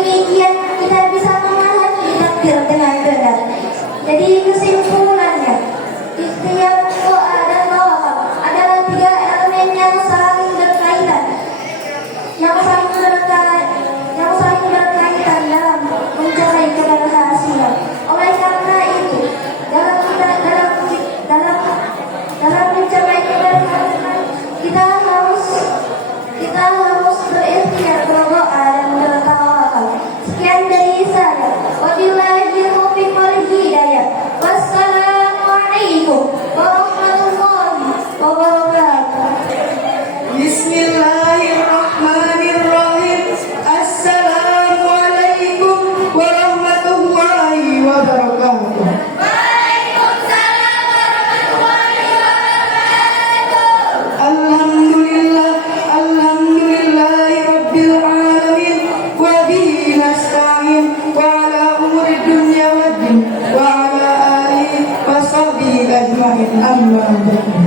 demikian kita bisa memahami takdir dengan benar. Jadi kesimpulannya, ikhtiar, doa, dan tawakal adalah tiga elemen yang saling berkaitan, yang saling berkaitan dalam mencapai keberhasilan. Oleh karena itu, dalam mencapai keberhasilan kita harus berikhtiar, berdoa, dan bertawakal. Sekian dari saya. Wabillahi taufiq wal hidayah. Wassalamualaikum warahmatullahi wabarakatuh. Bismillahirrahmanirrahim. Assalamualaikum warahmatullahi wabarakatuh. Waalaikumsalam warahmatullahi wabarakatuh. Alhamdulillahi rabbil alamin, wa bihi nasta'in, wa ala umuri dunya waddin, wa ala alihi wa sahbihi ajma'in, amma ba'du.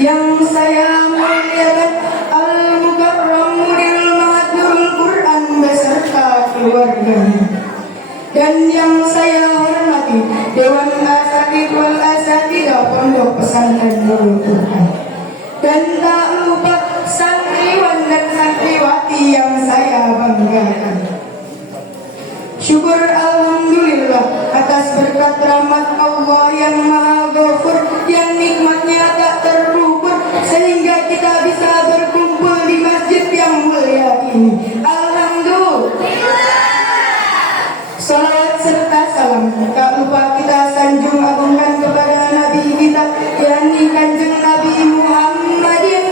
Yang saya muliakan Al-Mukarram Muril Mahathirul Quran beserta keluarganya, dan yang saya hormati Dewan Asatidz wal Asatidzah Pondok Pesantren Nurul Quran, dan tak lupa santriwan dan santriwati yang saya banggakan. Syukur alhamdulillah atas berkat rahmat Allah yang Maha Ghafur, yang nikmatnya tak terukur, sehingga kita bisa berkumpul di masjid yang mulia ini. Alhamdulillah. Salawat serta salam tak lupa kita sanjung agungkan kepada Nabi kita, yakni Kanjeng Nabi Muhammadin.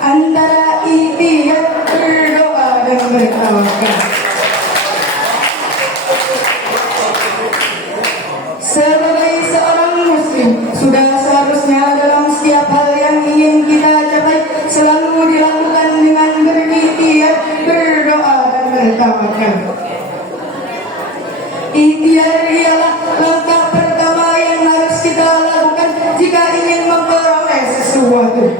Antara ikhtiar, berdoa, dan bertawakal. Sebagai seorang muslim, sudah seharusnya dalam setiap hal yang ingin kita capai selalu dilakukan dengan berikhtiar, berdoa, dan bertawakal. Ikhtiar ialah langkah pertama yang harus kita lakukan jika ingin memperoleh sesuatu.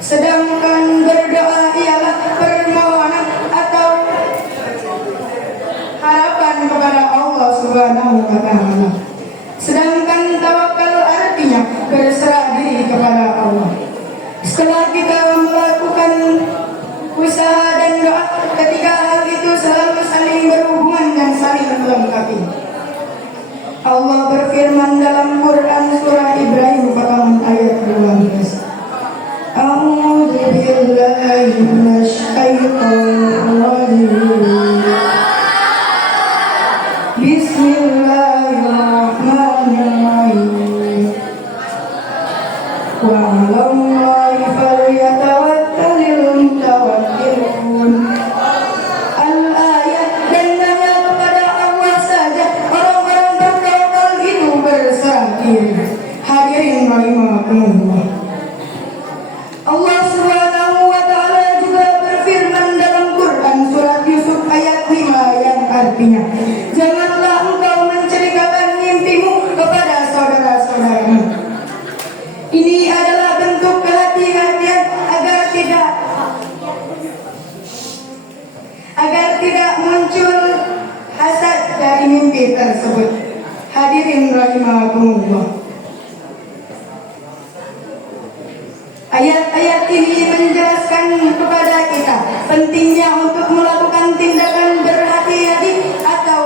Sedangkan berdoa ialah permohonan atau harapan kepada Allah Subhanahu wa Ta'ala. Sedangkan tawakal artinya berserah diri kepada Allah. Setelah kita melakukan usaha dan doa, ketiga hal itu selalu saling berhubungan dan saling melengkapi. Allah berfirman dalam Quran surah Ibrahim potongan ayat 12. A'udzu billahi minasyaitonir rajim. Bismillahirrahmanirrahim. Wa 'alallahi falyatawakkalul mutawakkilun. Al-ayat, dan hanya kepada Allah saja orang-orang bertawakal itu berserah diri. Hadirin rahimakumullah. Allah Subhanahu wa Ta'ala juga berfirman dalam Quran surat Yusuf ayat 5 yang artinya, janganlah engkau menceritakan mimpimu kepada saudara-saudaramu. Ini adalah bentuk kehati-hatian agar tidak muncul hasad dari mimpi tersebut. Hadirin rahimakumullah. Ayat-ayat ini menjelaskan kepada kita pentingnya untuk melakukan tindakan berhati-hati atau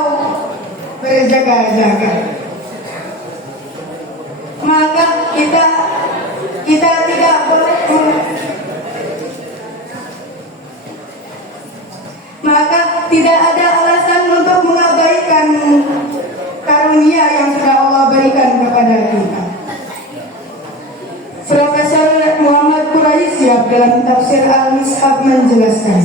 berjaga-jaga. Maka kita tidak boleh maka tidak ada alasan untuk mengabaikan karunia yang sudah Allah berikan kepada kita. Profesor Muhammad Quraisyah dalam tafsir Al-Mishaf menjelaskan,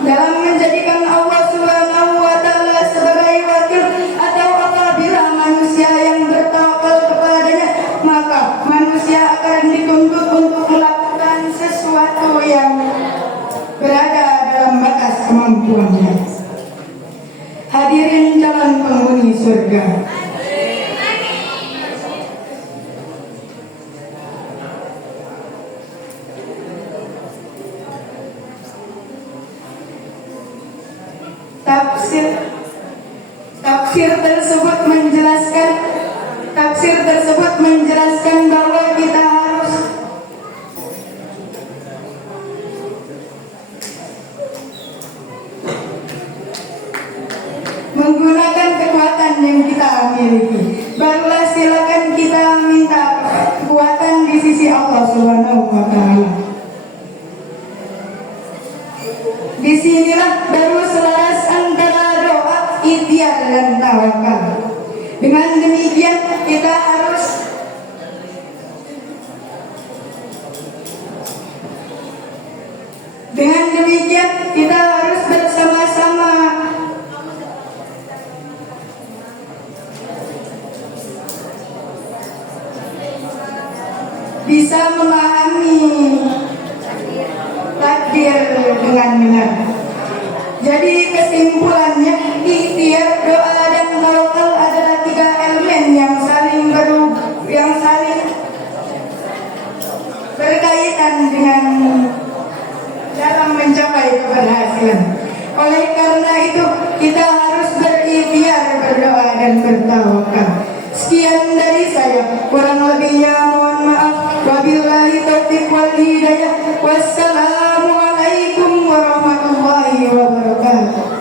dalam menjadikan Allah Subhanahu wa Ta'ala sebagai wakil atau apabila manusia yang bertawakal kepadanya, maka manusia akan dituntut untuk melakukan sesuatu yang berada dalam batas kemampuannya. Hadir hadirin calon penghuni surga. Tafsir tersebut menjelaskan bahwa kita harus menggunakan kekuatan yang kita miliki. Barulah silakan kita minta kekuatan di sisi Allah Subhanahu wa taala. Disinilah baru selaras antara doa, ikhtiar dan tawakal. Dengan demikian kita harus bersama-sama bisa memahami takdir dengan benar. Jadi kesimpulannya, ikhtiar, doa dan tawakal adalah tiga elemen yang saling berkaitan dengan dalam mencapai keberhasilan. Oleh karena itu kita harus berikhtiar, berdoa dan bertawakal. Sekian dari saya, kurang lebihnya mohon maaf. Wabillahi taufiq wal hidayah. Wassalamualaikum warahmatullahi wabarakatuh.